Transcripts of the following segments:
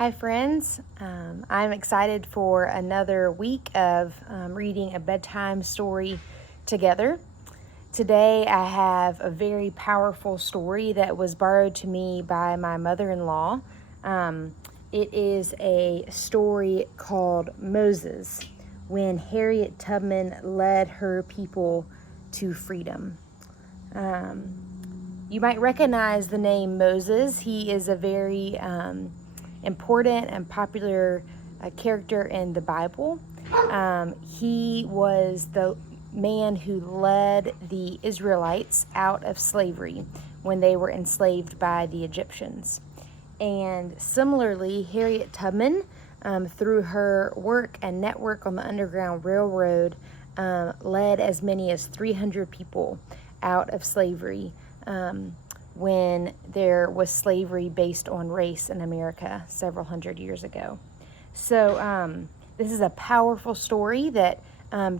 Hi friends, I'm excited for another week of reading a bedtime story together. Today I have a very powerful story that was borrowed to me by my mother-in-law. It is a story called Moses, when Harriet Tubman led her people to freedom. You might recognize the name Moses. He is a very important and popular character in the Bible. He was the man who led the Israelites out of slavery when they were enslaved by the Egyptians. And similarly, Harriet Tubman, through her work and network on the Underground Railroad, led as many as 300 people out of slavery when there was slavery based on race in America several hundred years ago. So this is a powerful story that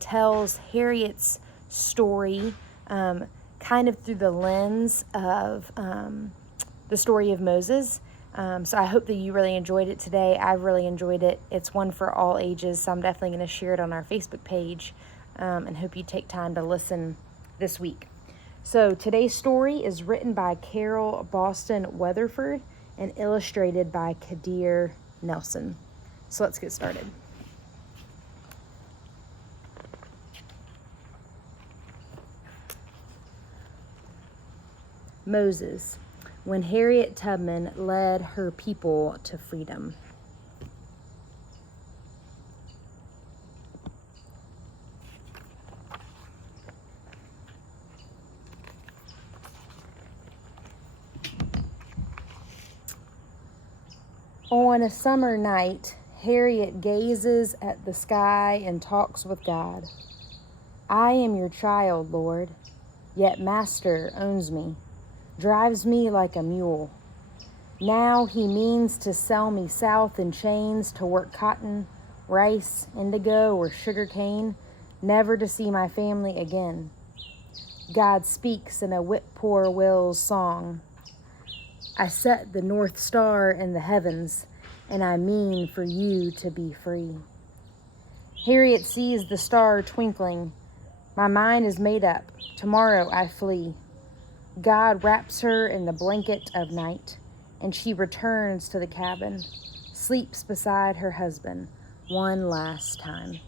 tells Harriet's story kind of through the lens of the story of Moses. So I hope that you really enjoyed it today. I've really enjoyed it. It's one for all ages, so I'm definitely going to share it on our Facebook page and hope you take time to listen this week. So today's story is written by Carole Weatherford and illustrated by Kadir Nelson. So let's get started. Moses, when Harriet Tubman led her people to freedom. On a summer night, Harriet gazes at the sky and talks with God. I am your child, Lord, yet Master owns me, drives me like a mule. Now he means to sell me south in chains to work cotton, rice, indigo, or sugar cane, never to see my family again. God speaks in a whip-poor-will's song. I set the North Star in the heavens, and I mean for you to be free. Harriet sees the star twinkling. My mind is made up. Tomorrow I flee. God wraps her in the blanket of night, and she returns to the cabin, sleeps beside her husband one last time.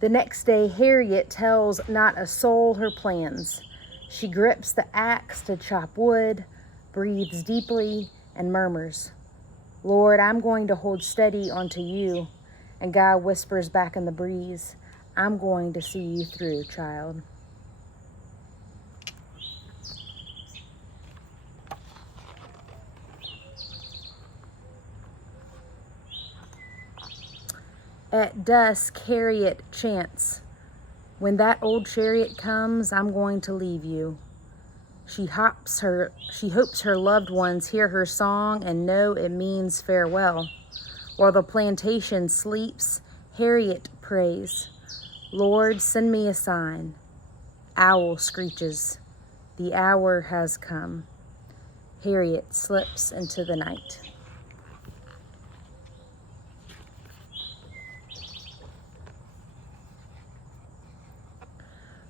The next day, Harriet tells not a soul her plans. She grips the axe to chop wood, breathes deeply, and murmurs, Lord, I'm going to hold steady onto you. And God whispers back in the breeze, I'm going to see you through, child. At dusk, Harriet chants, when that old chariot comes, I'm going to leave you. She hopes her loved ones hear her song and know it means farewell. While the plantation sleeps, Harriet prays, Lord, send me a sign. Owl screeches, the hour has come. Harriet slips into the night.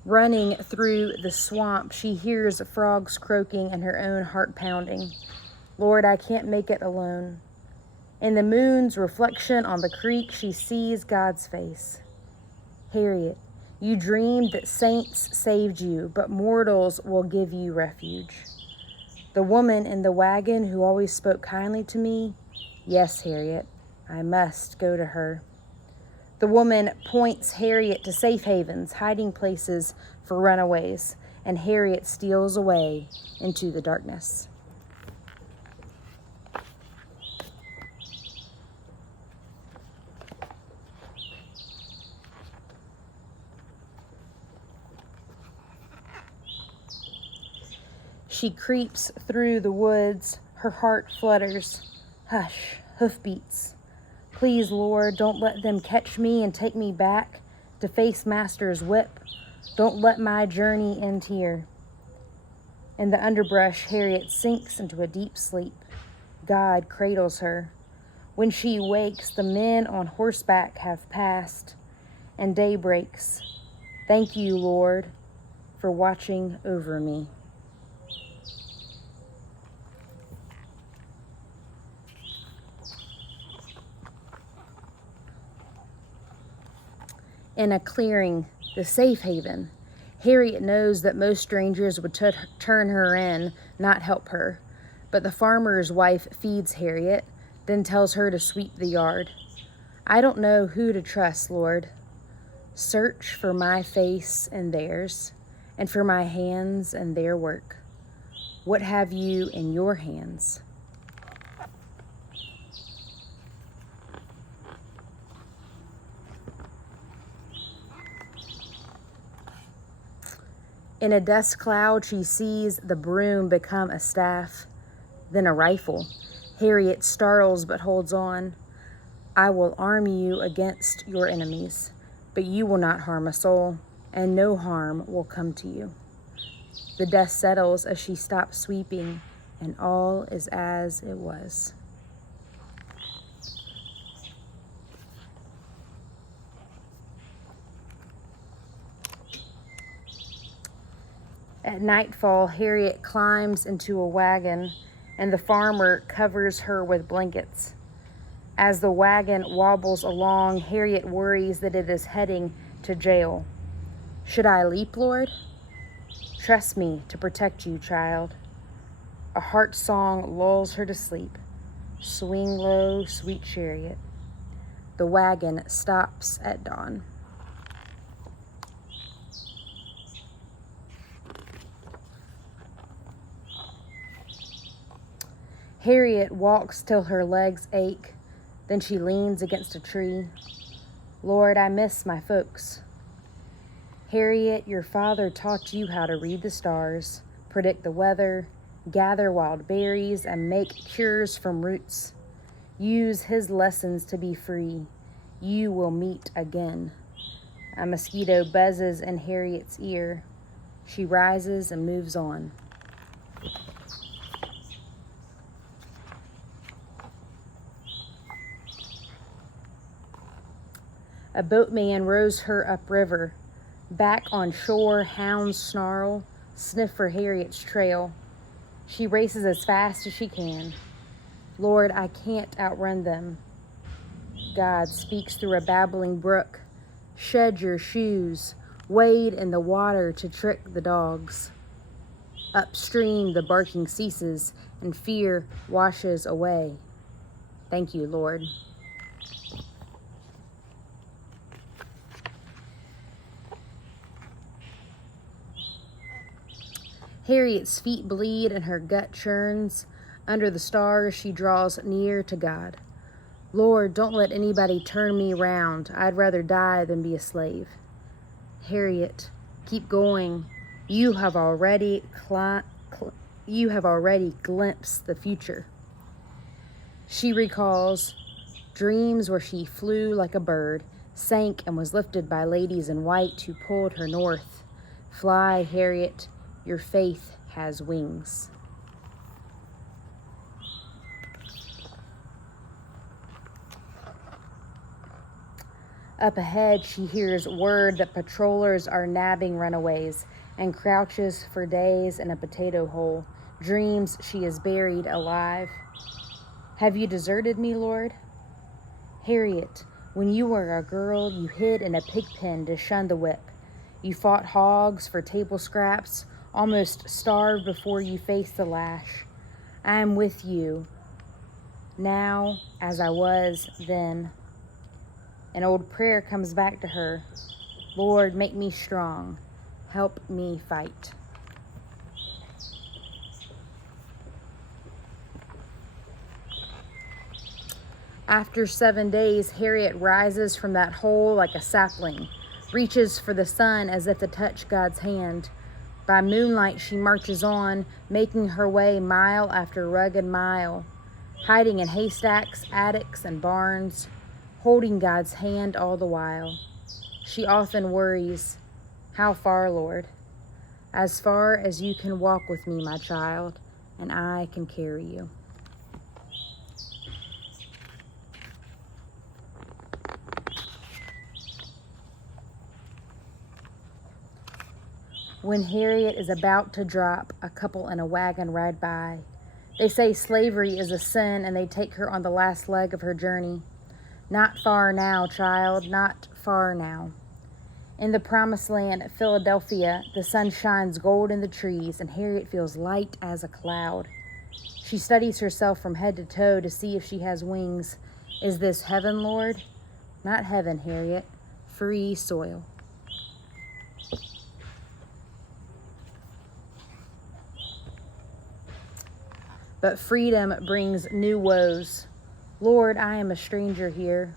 Running through the swamp, she hears frogs croaking and her own heart pounding. Lord, I can't make it alone. In the moon's reflection on the creek, she sees God's face. Harriet, you dreamed that saints saved you, but mortals will give you refuge. The woman in the wagon who always spoke kindly to me, yes, Harriet, I must go to her. The woman points Harriet to safe havens, hiding places for runaways, and Harriet steals away into the darkness. She creeps through the woods, her heart flutters. Hush, hoofbeats. Please, Lord, don't let them catch me and take me back to face master's whip. Don't let my journey end here. In the underbrush, Harriet sinks into a deep sleep. God cradles her. When she wakes, the men on horseback have passed, and day breaks. Thank you, Lord, for watching over me. In a clearing, the safe haven, Harriet knows that most strangers would turn her in, not help her. But the farmer's wife feeds Harriet, then tells her to sweep the yard. I don't know who to trust, Lord. Search for my face and theirs, and for my hands and their work. What have you in your hands? In a dust cloud, she sees the broom become a staff, then a rifle. Harriet startles but holds on. I will arm you against your enemies, but you will not harm a soul, and no harm will come to you. The dust settles as she stops sweeping, and all is as it was. At nightfall, Harriet climbs into a wagon, and the farmer covers her with blankets. As the wagon wobbles along, Harriet worries that it is heading to jail. Should I leap, Lord? Trust me to protect you, child. A heart song lulls her to sleep. Swing low, sweet chariot. The wagon stops at dawn. Harriet walks till her legs ache. Then she leans against a tree. Lord, I miss my folks. Harriet, your father taught you how to read the stars, predict the weather, gather wild berries, and make cures from roots. Use his lessons to be free. You will meet again. A mosquito buzzes in Harriet's ear. She rises and moves on. A boatman rows her upriver. Back on shore, hounds snarl, sniff for Harriet's trail. She races as fast as she can. Lord, I can't outrun them. God speaks through a babbling brook. Shed your shoes, wade in the water to trick the dogs. Upstream, the barking ceases, and fear washes away. Thank you, Lord. Harriet's feet bleed and her gut churns. Under the stars, she draws near to God. Lord, don't let anybody turn me round. I'd rather die than be a slave. Harriet, keep going. You have already glimpsed the future. She recalls dreams where she flew like a bird, sank and was lifted by ladies in white who pulled her north. Fly, Harriet. Your faith has wings. Up ahead, she hears word that patrollers are nabbing runaways and crouches for days in a potato hole. Dreams she is buried alive. Have you deserted me, Lord? Harriet, when you were a girl, you hid in a pig pen to shun the whip. You fought hogs for table scraps, almost starved before you faced the lash. I am with you now as I was then. An old prayer comes back to her. Lord, make me strong. Help me fight. After 7 days, Harriet rises from that hole like a sapling, reaches for the sun as if to touch God's hand. By moonlight, she marches on, making her way mile after rugged mile, hiding in haystacks, attics, and barns, holding God's hand all the while. She often worries, "How far, Lord?" "As far as you can walk with me, my child, and I can carry you." When Harriet is about to drop, a couple in a wagon ride by. They say slavery is a sin, and they take her on the last leg of her journey. "Not far now, child, not far now." In the promised land at Philadelphia, the sun shines gold in the trees, and Harriet feels light as a cloud. She studies herself from head to toe to see if she has wings. Is this heaven, Lord? Not heaven, Harriet. Free soil. But freedom brings new woes. "Lord, I am a stranger here.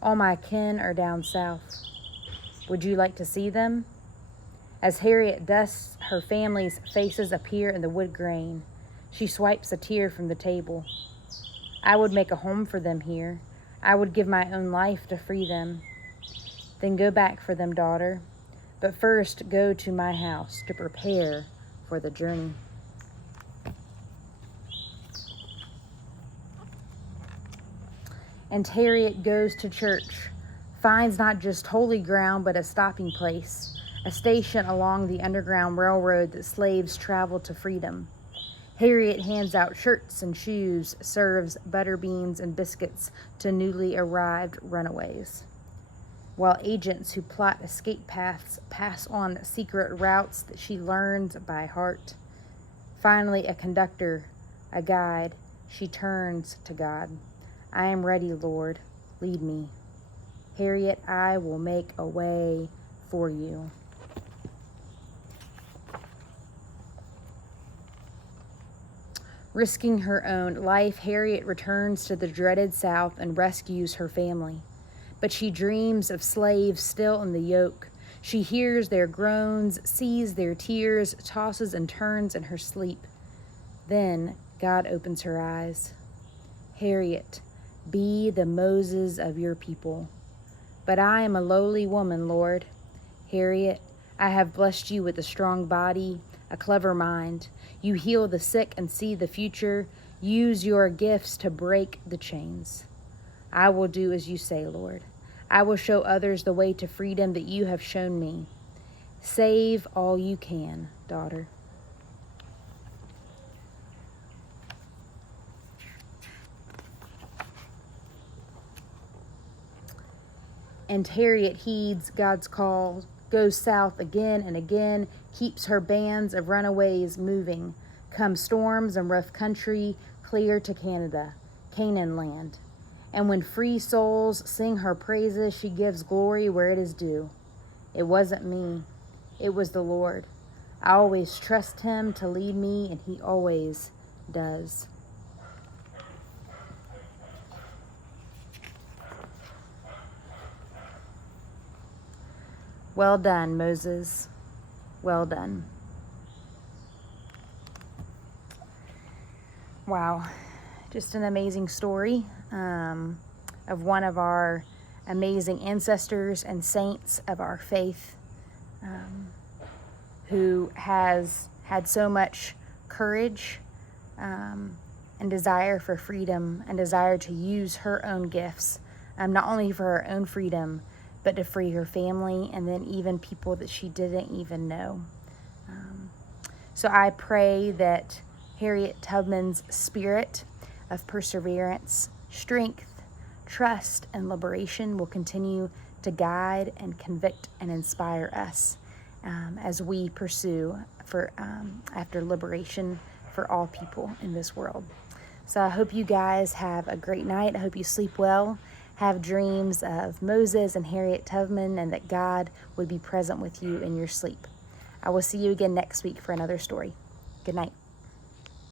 All my kin are down south. Would you like to see them?" As Harriet dusts, her family's faces appear in the wood grain. She swipes a tear from the table. "I would make a home for them here. I would give my own life to free them." "Then go back for them, daughter. But first go to my house to prepare for the journey." And Harriet goes to church, finds not just holy ground, but a stopping place, a station along the Underground Railroad that slaves traveled to freedom. Harriet hands out shirts and shoes, serves butter beans and biscuits to newly arrived runaways, while agents who plot escape paths pass on secret routes that she learns by heart. Finally, a conductor, a guide, she turns to God. "I am ready, Lord. Lead me. Harriet, I will make a way for you." Risking her own life, Harriet returns to the dreaded South and rescues her family. But she dreams of slaves still in the yoke. She hears their groans, sees their tears, tosses and turns in her sleep. Then God opens her eyes. "Harriet, be the Moses of your people. But I am a lowly woman, Lord. Harriet, I have blessed you with a strong body, a clever mind. You heal the sick and see the future. Use your gifts to break the chains. I will do as you say, Lord. I will show others the way to freedom that you have shown me. Save all you can, daughter." And Harriet heeds God's call, goes south again and again, keeps her bands of runaways moving. Come storms and rough country, clear to Canada, Canaan land. And when free souls sing her praises, she gives glory where it is due. It wasn't me, it was the Lord. I always trust him to lead me, and he always does. Well done, Moses. Well done. Wow, just an amazing story of one of our amazing ancestors and saints of our faith, who has had so much courage and desire for freedom and desire to use her own gifts, not only for her own freedom, but to free her family and then even people that she didn't even know. So I pray that Harriet Tubman's spirit of perseverance, strength, trust, and liberation will continue to guide and convict and inspire us as we pursue after liberation for all people in this world. So I hope you guys have a great night. I hope you sleep well, have dreams of Moses and Harriet Tubman, and that God would be present with you in your sleep. I will see you again next week for another story. Good night.